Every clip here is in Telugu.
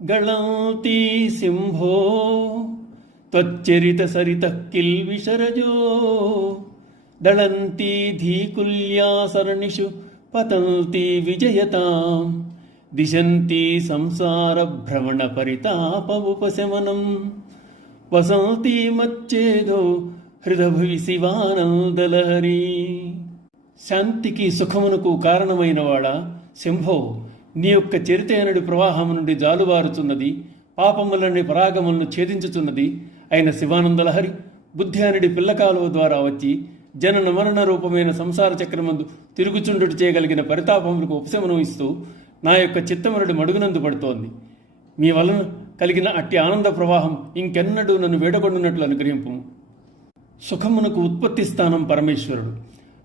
గళంతి సింహో త్వచ్చరిత సరితః కిల్విషరజో దళంతి ధీకుల్యా సరణిషు పతంతి విజయతాం దిశంతి సంసార భ్రమణ పరితాప ఉపశమనం వసంతి మచ్చేదో హృదభువి శివానందలహరి. శాంతికి సుఖమునకు కారణమైనవాడా శంభో, నీ యొక్క చరితేనడి ప్రవాహము నుండి జాలువారుచున్నది, పాపములని పరాగములను ఛేదించుచున్నది అయిన శివానందలహరి బుద్ధి అనడి పిల్లకాలువ ద్వారా వచ్చి జనన మరణ రూపమైన సంసార చక్రమందు తిరుగుచుండుట చేయగలిగిన పరితాపములకు ఉపశమనం ఇస్తూ నా యొక్క చిత్తమనుడి మడుగునందు పడుతోంది. మీ వలన కలిగిన అట్టి ఆనంద ప్రవాహం ఇంకెన్నడూ నన్ను వేడగొండునట్లు అనుగ్రహింపు. సుఖమునకు ఉత్పత్తి స్థానం పరమేశ్వరుడు.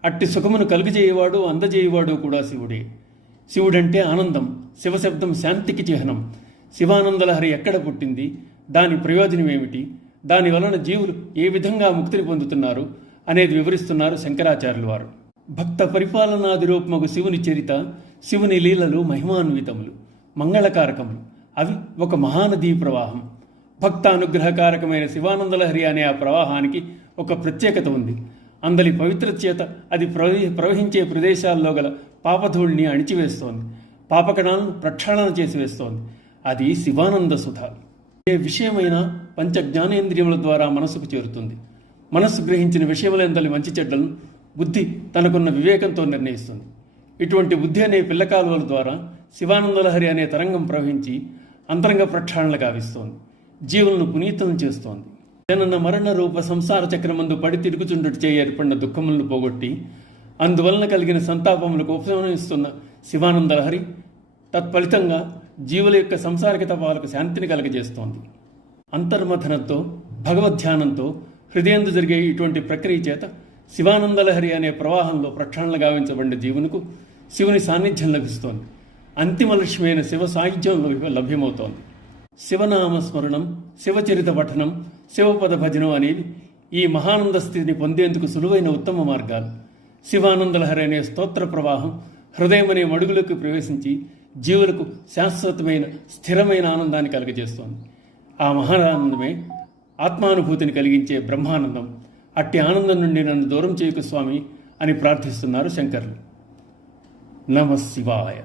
అట్టి సుఖమును కలుగజేయవాడు అందజేయవాడు కూడా శివుడే. శివుడంటే ఆనందం, శివశబ్దం శాంతికి చిహ్నం. శివానందలహరి ఎక్కడ పుట్టింది, దాని ప్రయోజనం ఏమిటి, దాని వలన జీవులు ఏ విధంగా ముక్తిని పొందుతున్నారు అనేది వివరిస్తున్నారు శంకరాచార్యుల వారు. భక్త పరిపాలనాది రూపమగు శివుని చరిత, శివుని లీలలు మహిమాన్వితములు, మంగళకారకములు. అవి ఒక మహానదీ ప్రవాహం. భక్త అనుగ్రహకారకమైన శివానందలహరి అనే ఆ ప్రవాహానికి ఒక ప్రత్యేకత ఉంది. అందలి పవిత్రత చేత అది ప్రవహించే ప్రదేశాల్లో గల పాపధూళిని అణిచివేస్తోంది, పాపకణాలను ప్రక్షాళన చేసి వేస్తోంది. అది శివానంద సుధ. ఏ విషయమైనా పంచ జ్ఞానేంద్రియముల ద్వారా మనసుకు చేరుతుంది. మనస్సు గ్రహించిన విషయములందలి మంచి చెడ్డలను బుద్ధి తనకున్న వివేకంతో నిర్ణయిస్తుంది. ఇటువంటి బుద్ధి అనే పిల్లకాలువల ద్వారా శివానందలహరి అనే తరంగం ప్రవహించి అంతరంగ ప్రక్షాళన గావిస్తోంది, జీవులను పునీతం చేస్తోంది. జనన మరణ రూప సంసార చక్రమందు పడి తిరుగుచుండుట చేయ ఏర్పడిన దుఃఖములను పోగొట్టి అందువలన కలిగిన సంతాపములకు ఉపశమనం ఇస్తున్న శివానందలహరి తత్ఫలితంగా జీవుల యొక్క సంసారిక తపాలకు శాంతిని కలగజేస్తోంది. అంతర్మథనంతో భగవద్ధ్యానంతో హృదయందు జరిగే ఇటువంటి ప్రక్రియ చేత శివానందలహరి అనే ప్రవాహంలో ప్రక్షాళన గావించబడిన జీవునికి శివుని సాన్నిధ్యం లభిస్తోంది. అంతిమ లక్ష్యమైన శివ సాహిత్యం లభ్యమవుతోంది. శివనామస్మరణం, శివచరిత పఠనం, శివపద భజనం అనేవి ఈ మహానంద స్థితిని పొందేందుకు సులువైన ఉత్తమ మార్గాలు. శివానందలహరి అనే స్తోత్ర ప్రవాహం హృదయం అనే మడుగులోకి ప్రవేశించి జీవులకు శాశ్వతమైన స్థిరమైన ఆనందాన్ని కలుగజేస్తోంది. ఆ మహానందమే ఆత్మానుభూతిని కలిగించే బ్రహ్మానందం. అట్టి ఆనందం నుండి నన్ను దూరం చేయకు స్వామి అని ప్రార్థిస్తున్నారు శంకరులు. నమః శివాయ.